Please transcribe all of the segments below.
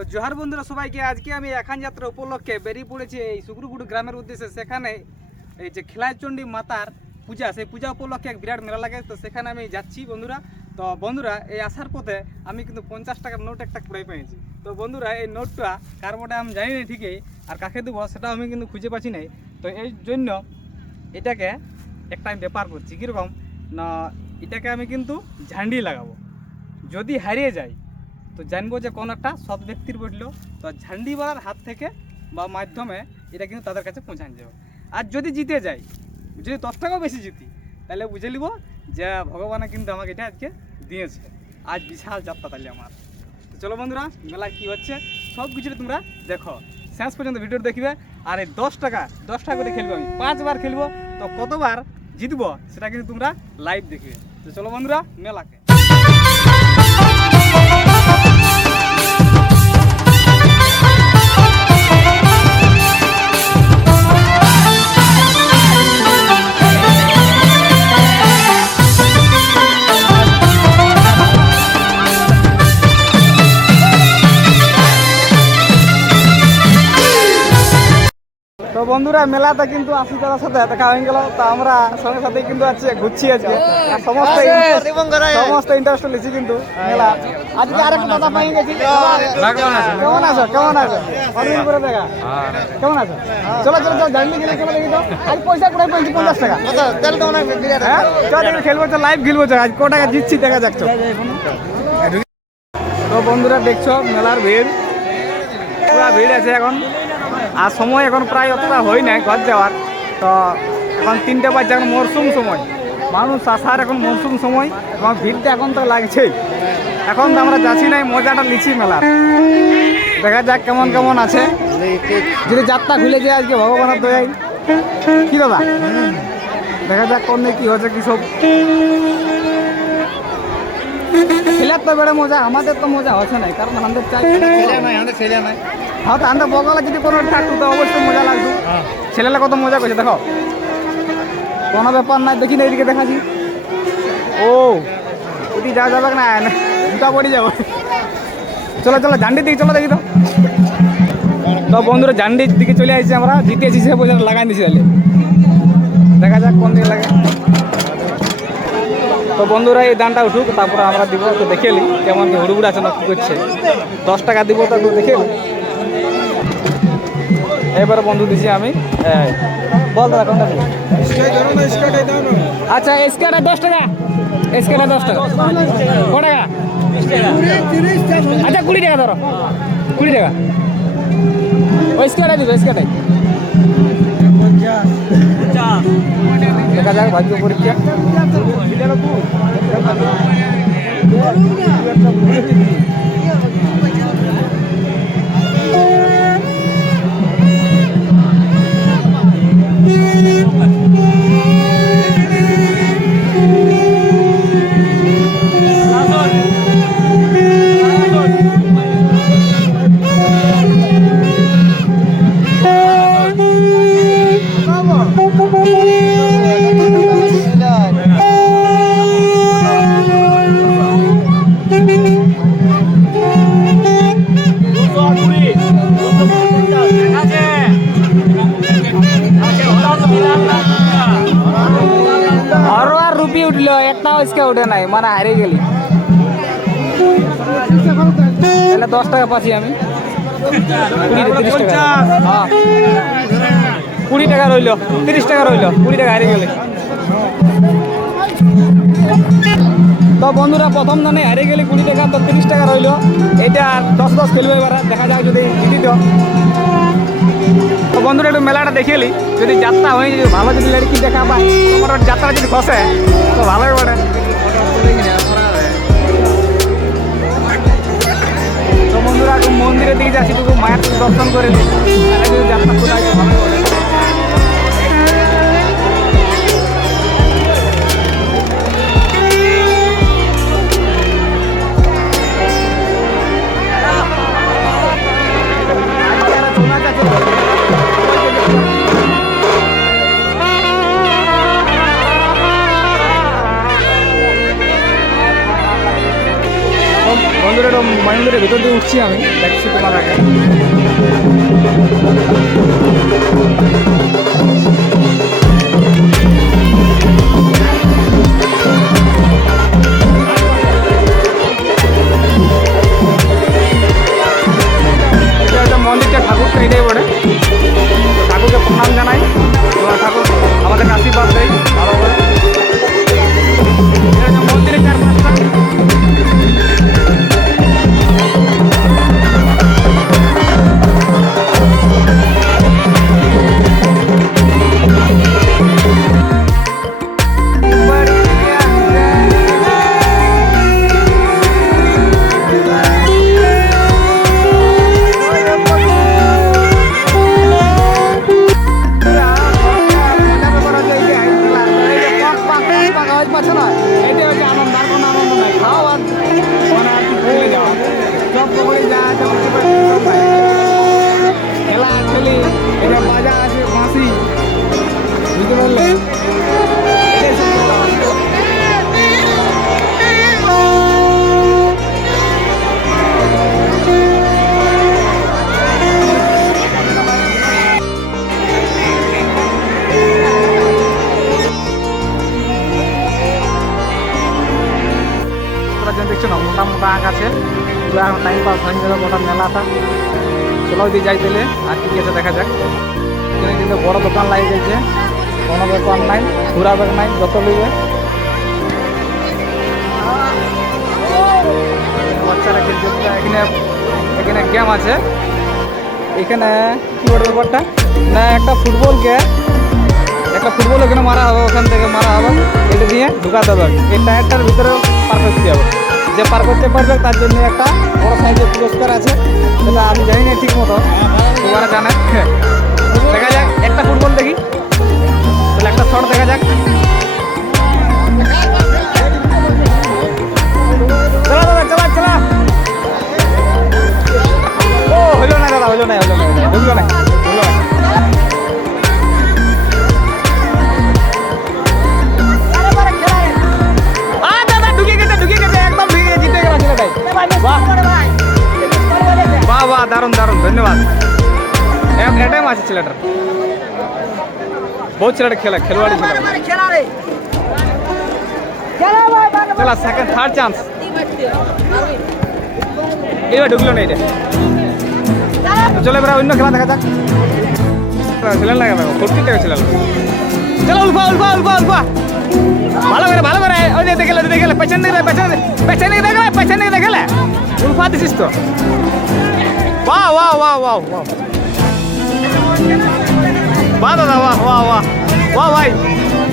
তো জোহার বন্ধুরা সবাইকে, আজকে আমি এখান যাত্রা উপলক্ষে বেরিয়ে পড়েছি এই সুগ্রুগুড় গ্রামের উদ্দেশ্যে। সেখানে এই যে খেলাচণ্ডী মাতার পূজা, সেই পূজা উপলক্ষে এক বিরাট মেলা লাগে, তো সেখানে আমি যাচ্ছি বন্ধুরা। তো বন্ধুরা এই আসার পথে আমি কিন্তু 50 টাকার নোট একটা কুড়াই পেয়েছি। তো বন্ধুরা এই নোটটা কার বটে আমি জানি না ঠিকই, আর কাকে দেবো সেটাও আমি কিন্তু খুঁজে পাচ্ছি নাই। তো এই জন্য এটাকে একটা আমি ব্যাপার করছি, কীরকম না, এটাকে আমি কিন্তু ঝান্ডি লাগাবো। যদি হারিয়ে যায় তো জানবো যে কোন একটা সৎ ব্যক্তির বললো, তো ঝান্ডিওয়ালার হাত থেকে বা মাধ্যমে এটা কিন্তু তাদের কাছে পৌঁছানো যাবে। আর যদি জিতে যাই, যদি 10 টাকাও বেশি জিতি, তাহলে বুঝে নিব যে ভগবান কিন্তু আমাকে এটা আজকে দিয়েছে। আজ বিশাল যাত্রা তাহলে আমার। তো চলো বন্ধুরা, মেলা কী হচ্ছে সব কিছুটা তোমরা দেখো, শেষ পর্যন্ত ভিডিও দেখবে। আর এই 10 টাকা করে খেলবো, আমি 5 বার খেলবো, তো কতবার জিতবো সেটা কিন্তু তোমরা লাইভ দেখবে। তো চলো বন্ধুরা মেলাকে। তো বন্ধুরা মেলাতে কিন্তু আসি তার সাথে দেখা হয়ে গেল, তো আমরা সঙ্গে সাথে কিন্তু আছে ঘুরছি আজকে, সমস্ত ইন্টারেস্ট নিচ্ছি কিন্তু মেলা। আজকে আরেকটা দাদা পাই গেছি। কেমন আছো? অনেকদিন করে দেখা, কেমন আছো? চলো জানলি গেলে চলো দেখি তো। আজ পয়সা কোথায় পেয়েছি? 50 টাকা। হ্যাঁ চলো খেলবো, লাইভ খেলবো, আজ ক টাকা জিতছি দেখা যাচ্ছে। তো বন্ধুরা দেখছো মেলার ভিড়, পুরা ভিড় আছে এখন। আর সময় এখন প্রায় অতটা হয় নাই ঘর যাওয়ার। তো এখন 3টে বাজে, এখন মরশুম সময়, মানুষ আসার এখন মরশুম সময়, এবং ভিড়টা এখন তো লাগছেই। এখন তো আমরা যাচ্ছি নাই, মজাটা নিচ্ছি মেলার। দেখা যাক কেমন আছে, যদি যাত্রা খুলে যায় আজকে ভগবানের দয়ায়। কি দাদা, দেখা যাক কোন কি হচ্ছে কি সব। খেলার তো বেড়ে মজা, আমাদের তো মজা হচ্ছে না, কারণ আমাদের চাই নাই। হ্যাঁ, তো আমরা বগলে যদি কোনো থাকতো তো অবশ্যই মজা লাগতো। ছেলেরা কত মজা করছে দেখো, কোনো ব্যাপার নাই। দেখি না এদিকে দেখাচ্ছি, ও ওদিকে যাওয়া যাবে না, জুতা পড়ে যাবো। চলো ঝান্ডির দিকে চলো দেখি তো। তো বন্ধুরা ঝান্ডির দিকে চলে আসছি আমরা, জিতেছি সে পয়সা লাগাই দিয়েছি। তাহলে দেখা যাক কোন দিকে লাগে। তো বন্ধুরা এই দানটা উঠুক, তারপরে আমরা দিব। তো দেখে নি কেমন কি হুড়ুগুড় আছে না, কী করছে। 10 টাকা দিব, তো দেখে নি। এবারে বন্ধু দিছি আমি, বল দাদা কোনটা দিব? আচ্ছা স্কেটে 10 টাকা, স্কেটে 10 টাকা। ক টাকা? আচ্ছা 20 টাকা ধরো, 20 টাকা। ওই স্কেটে দিব, স্কেটে। দেখা যাক ভাগ্য পরীক্ষা। উঠলো একটাও আজকে উঠে নাই, মানে হারিয়ে গেলি। তাহলে 10 টাকা পাচ্ছি আমি, 30 টাকা। হ্যাঁ 20 টাকা রইল, 30 টাকা রইল, 20 টাকা হারিয়ে গেলে। তো বন্ধুরা প্রথম দানে হারিয়ে গেলে 20 টাকা, তো 30 টাকা রইল। এইটা 10 খেলবে এবার, দেখা যাক যদি জিতি। তো বন্ধুরা একটু মেলাটা দেখে এলি, যদি যাত্রা হয়, যদি ভালো যদি লড়কি দেখা বা তোমার যাত্রা যদি খসে তো ভালোই বটে। তো বন্ধুরা একটু মন্দিরের দিকে যাচ্ছি, একটু মায়ের দর্শন করে নিই, যদি যাত্রা কোথায় ভালো বটে। বন্ধুরা একটু মন্দিরের ভিতর দিয়ে উঠছি আমি, দেখছি তোমার আগে। মন্দিরটা ঠাকুরটা এটাই বটে, ঠাকুরকে প্রণাম জানাই। তোমার ঠাকুর আমাদেরকে আশীর্বাদ দেয় ভালো করে। মন্দিরের চারপাশটা দেখছো না, মোটা মোটা আঁক আছে, এগুলো এখন টাইম পাস হয়ে যাবে গোটা মেলাটা। চলো দিয়ে যাই তাহলে, আর কি আছে দেখা যাক। এখানে কিন্তু বড় দোকান লাগিয়ে গেছে, কোনো দোকান নাই, ঘুরা ব্যাগ নাই, যত লিবে বাচ্চারা খেলছে। এখানে এখানে গেম আছে, এখানে কি বড় ব্যাপারটা না, একটা ফুটবল এখানে মারা হবে, ওখান থেকে মারা হবে, এটা দিয়ে ঢুকাতে হবে। এই টায়ারটার ভিতরে পার করতে হবে, যে পার করতে পারবে তার জন্য একটা বড় সাইজের পুরস্কার আছে, সেটা আমি জানি না ঠিক মতো, তোমরা জানে। দেখা যাক একটা ফুটবল দেখি, তাহলে একটা শট দেখা যাক। চলা দাদা চলা চলা। ও হইল না দাদা, হইল না ঢুকলো না। বাহ বাহ, দারুণ দারুণ, ধন্যবাদ। এটাই আছে ছেলেটার, বহুত ছেলেটা খেলোয়াড়ি খেলা, সেকেন্ড থার্ড চান্স। এবার ঢুকলো না এটা, চলো এবার অন্য খেলা দেখা যাক। ছেলে লাগে না, 40 টাকা ছিল। চলো উল্ফা উল্ফা উল্ফা উল্ফা, ভালো করে ওই যে দেখলে পেছন দিকে দেখলে উল্ফা দিছিস তো। বাহ বাহ বাহ বাহ বাহ বাহ দাদা, বাহ বাহ বাহ বাহ ভাই,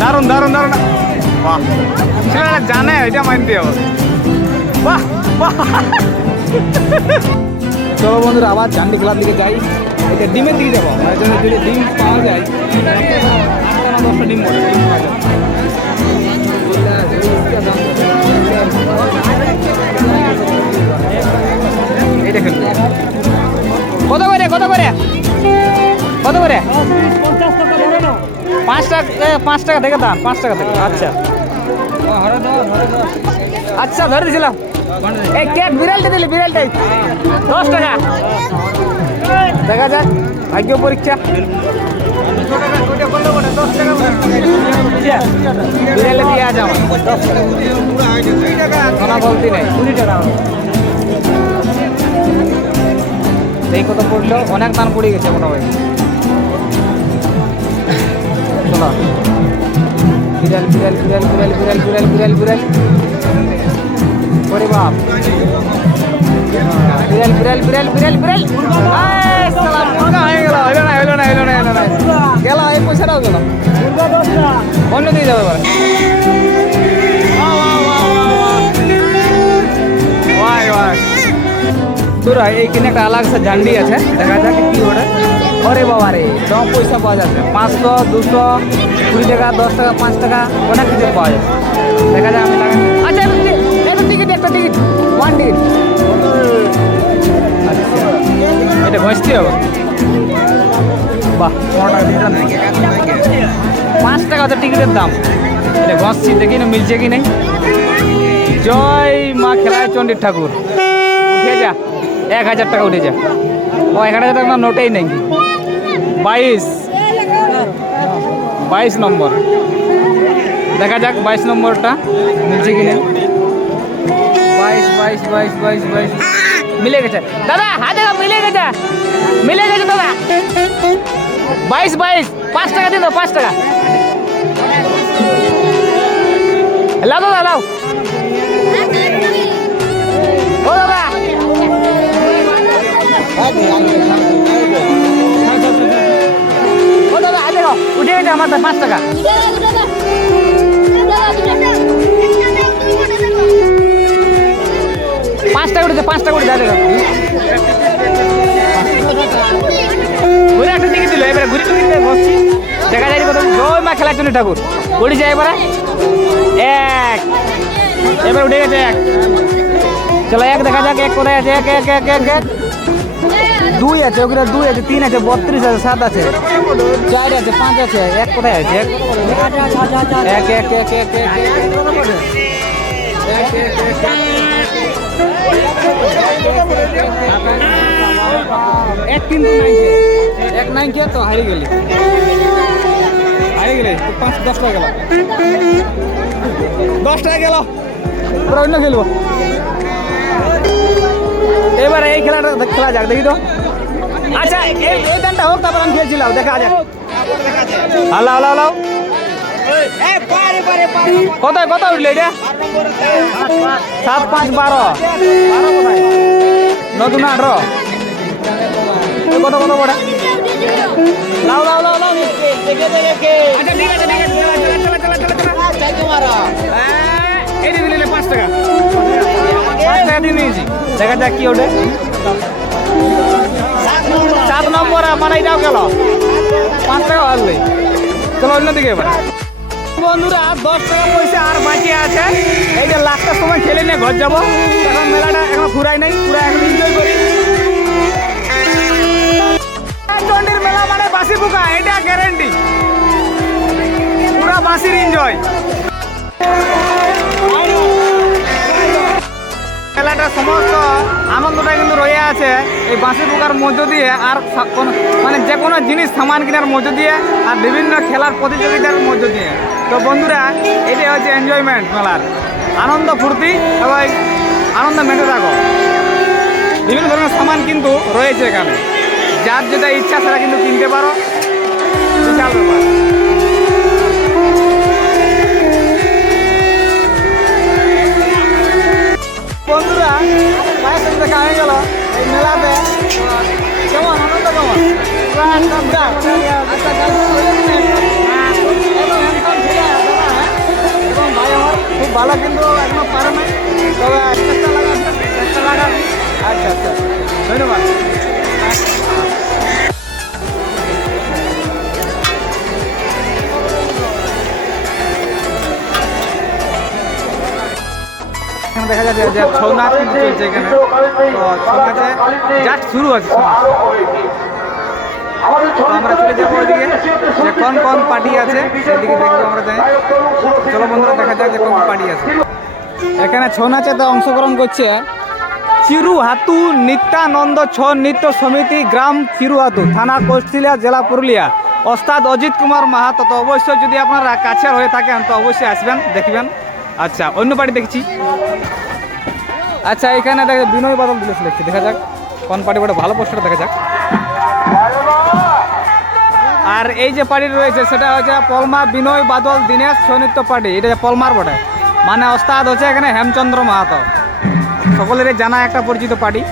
দারুণ দারুণ দারুণ, বাহ ছেলেরা জানে এটা মানতে হবে। বাহ বাহ। চলো বন্ধুরা আবার ঝান্ডি খেলার দিকে যাই, এটা ডিমের দিকে যাবো, যদি ডিম পাওয়া যায়, 8-10টা ডিম বলে ডিম পাওয়া যায়। এইটা খেলবো। কত করে 5 টাকা থেকে দাম, 5 টাকা থেকে। আচ্ছা আচ্ছা, ধরে দিয়েছিলাম। এই কেক বিড়ালটা দিলি, বিড়ালটাই 10 টাকা। দেখা যাক ভাগ্য পরীক্ষা। বিড়ালে দিয়ে আজ আমার 10 টাকা, সোনা বলতি নাই 20 টাকা। এই কত পড়লো, অনেক দান পড়ে গেছে মোটামুটি। চলো বিড়াল বিড়াল বিড়াল বিড়াল বিড়াল বিড়াল বিড়াল বিড়াল, ওরে বাপ, বিড়াল বিড়াল বিড়াল বিড়াল বিড়াল, সালাম মুরগা হয়ে গেল। হইলো না গেল, এই পয়সাটাও গেল, অন্য দিয়ে যাবে এবার। তোরা এইখানে একটা আলাদা ঝান্ডি আছে, দেখা যাক কি ওটা। ওরে বাবা রে, সব পয়সা পাওয়া যাচ্ছে, 500 200 20 টাকা 10 টাকা 5 টাকা অনেক কিছু পাওয়া যাচ্ছে। দেখা যায় আমি লাগাই। আচ্ছা একটা টিকিট 1 টিকিট। আচ্ছা এটা ঘষতে হবে। বাহ 5 টাকা তো টিকিটের দাম। এটা ঘষছি, দেখি না মিলছে কি নেই। জয় মা খেলায় চণ্ডীর ঠাকুর, উঠে যা। 1000 টাকা উঠেছে। ও 1000 টাকা নোটেই নেই। 22 নম্বর, দেখা যাক 22 নম্বরটা মিলছে কিনা। 22 মিলে গেছে দাদা, হাতে মিলে গেছে দাদা। 22 5 টাকা দিন, 5 টাকা লাও দাদা, লাও ও দাদা। ও দাদা হাতে উঠে গেছে আমার 5 টাকা। 5 টাকা উঠেছে, 5 টাকা উঠে দাদা ঘুরে একটা টিকিট দিল। এবারে ঘুরে টিকিট বসছি, দেখা যায় কত। জয় মা খেলাচন্ডী ঠাকুর উঠে যায় এবারে 1, এবার উঠে গেছে 1। চলো 1 দেখা যাক 1 কোথায় আছে। 1 2 আছে, ওখানে 2 আছে, 3 আছে, 32 আছে, 7 আছে, 4 আছে, 5 আছে। 1 কোথায় আছে? 1 কিন্তু নাই, 1 নাই কে তো হারিয়ে গেলে 5-10 টাকা গেল, 10 টাকা গেল। পুরো অন্য খেলবো এবারে। এই খেলাটা খেলা যাক, দেখি তো। আচ্ছা এই গানটা হোক, তারপর আমি খেলছিলাম, দেখা যাক। হালাও কত উঠলে এটা? 7 5 12 কোথায়? নতুন 18 কত পড়ে? লাও আচ্ছা ঠিক আছে, এই দিলে 5 টাকা দিয়ে নিয়েছি। দেখা যাক কি ওঠে। 7 নম্বর মানে এটাও গেল, 5 টাকা হারলে। চলো অন্যদিকে এবার বন্ধুরা। 10 টাকা পয়সা আর বাকি আছে। এই যে লাস্টের সময় খেলে নিয়ে ঘর যাবো। এখন মেলাটা এখন ঘুরাই নাই, পুরো এখন এনজয় করি। চন্ডীর মেলা মানে বাসি পোকা, এটা গ্যারেন্টি। পুরা বাসির এনজয়। মেলাটার সমস্ত আনন্দটা কিন্তু রয়ে আছে এই বাঁশি পোকার মধ্য দিয়ে, আর মানে যে কোনো জিনিস সামান কেনার মধ্য দিয়ে, আর বিভিন্ন খেলার প্রতিযোগিতার মধ্য দিয়ে। তো বন্ধুরা, এটাই হচ্ছে এনজয়মেন্ট মেলার আনন্দ ফুর্তি, এবং আনন্দ মেতে থাকো। বিভিন্ন ধরনের সামান কিন্তু রয়েছে এখানে, যার যেটা ইচ্ছা সেটা কিন্তু কিনতে পারো। বিশাল ব্যাপার। বন্ধুরা, মায়ের সাথে দেখা হয়ে গেল এই মেলাতে। কেমন আনন্দ, কেমন? এবং ভাই আমার খুব ভালো, কিন্তু এখনো পারে না, তবে চেষ্টা লাগাবি। আচ্ছা ধন্যবাদ। দেখা যাচ্ছে যে ছৌ নাচ কিন্তু চলছে এখানে। তো ছৌ নাচে জাস্ট শুরু আছে। আমরা চলে যাবো ওইদিকে, যে কোন পার্টি আছে সেদিকে দেখবো আমরা। যাই, চলো বন্ধুরা, দেখা যায় যে কোন পার্টি আছে এখানে। ছৌ নাচে তো অংশগ্রহণ করছে চিরুহাতু নিত্যানন্দ ছৌ নৃত্য সমিতি, গ্রাম চিরুহাতু, থানা কৌশলিয়া, জেলা পুরুলিয়া, ওস্তাদ অজিত কুমার মাহাতো। তো অবশ্যই যদি আপনারা কাছের হয়ে থাকেন তো অবশ্যই আসবেন, দেখবেন। আচ্ছা, অন্য পার্টি দেখছি। আচ্ছা, এখানে দেখে বিনয় বাদল দিলে দেখছি, দেখা যাক কোন পার্টি বটে। ভালো পোস্টার, দেখা যাক। আর এই যে পার্টি রয়েছে সেটা হচ্ছে পলমা বিনয় বাদল দীনেশ সৌনৃত্য পার্টি। এটা পলমার বটে, মানে ওস্তাদ হচ্ছে এখানে হেমচন্দ্র মাহাতো। সকলেরই জানা একটা পরিচিত পার্টি।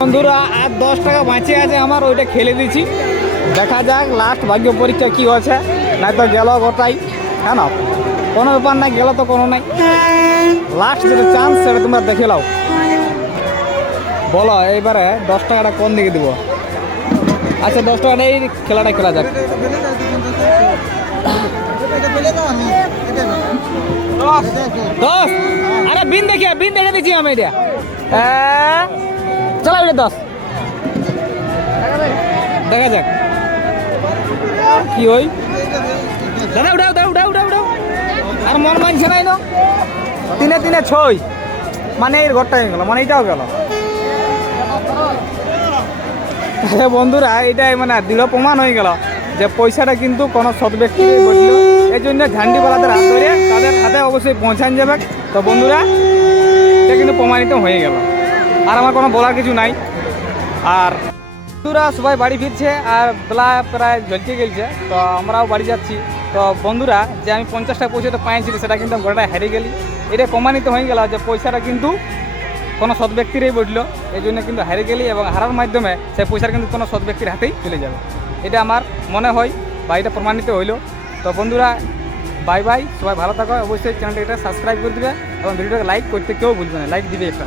বন্ধুরা, আর 10 টাকা বাঁচিয়ে আছে আমার, ওইটা খেলে দিচ্ছি। দেখা যাক লাস্ট ভাগ্য পরীক্ষা কি হচ্ছে, নাই তো গেল গোটাই, হ্যাঁ না, কোনো ব্যাপার নাই, গেল তো কোনো নাই। লাস্ট যেটা চান্স সেটা তোমরা দেখে নাও। বলো এইবারে 10 টাকাটা কোন দিকে দিব? আচ্ছা 10 টাকাটা এই খেলাটা খেলা যাক। 10 আরে বিন দেখে দিচ্ছি আমি এটা। চলো এটা 10 দেখা যাক কি হই। দাদা উঠাও আর মন মানছে নাই না, 3-3 6 মানে এর ঘরটা হয়ে গেল, মানে এটাও গেল। বন্ধুরা এটাই মানে দৃঢ় প্রমাণ হয়ে গেল যে পয়সাটা কিন্তু কোনো সৎ ব্যক্তি বসল। এই জন্য ঝান্ডিওয়ালাদের হাত ধরে তাদের হাতে অবশ্যই পৌঁছান যাবে। তো বন্ধুরা এটা কিন্তু প্রমাণিত হয়ে গেল, আর আমার কোনো বলার কিছু নাই। আর বন্ধুরা সবাই বাড়ি ফিরছে আর বেলা প্রায় ঝলকে গেছে, তো আমরাও বাড়ি যাচ্ছি। তো বন্ধুরা যে আমি 50 টাকা পয়সাটা পাইছিল সেটা কিন্তু গোটাটা হারিয়ে গেলি। এটা প্রমাণিত হয়ে গেল যে পয়সাটা কিন্তু কোনো সৎ ব্যক্তিরই বসলো, এই জন্য কিন্তু হারিয়ে গেলি, এবং হারার মাধ্যমে সেই পয়সাটা কিন্তু কোনো সৎ ব্যক্তির হাতেই চলে যাবে। এটা আমার মনে হয় বা এটা প্রমাণিত হইলো। তো বন্ধুরা বাই বাই, সবাই ভালো থাকো, অবশ্যই চ্যানেলটা সাবস্ক্রাইব করে দেবে এবং ভিডিওটাকে লাইক করতে কেউ ভুলবে না, লাইক দিবে একটা।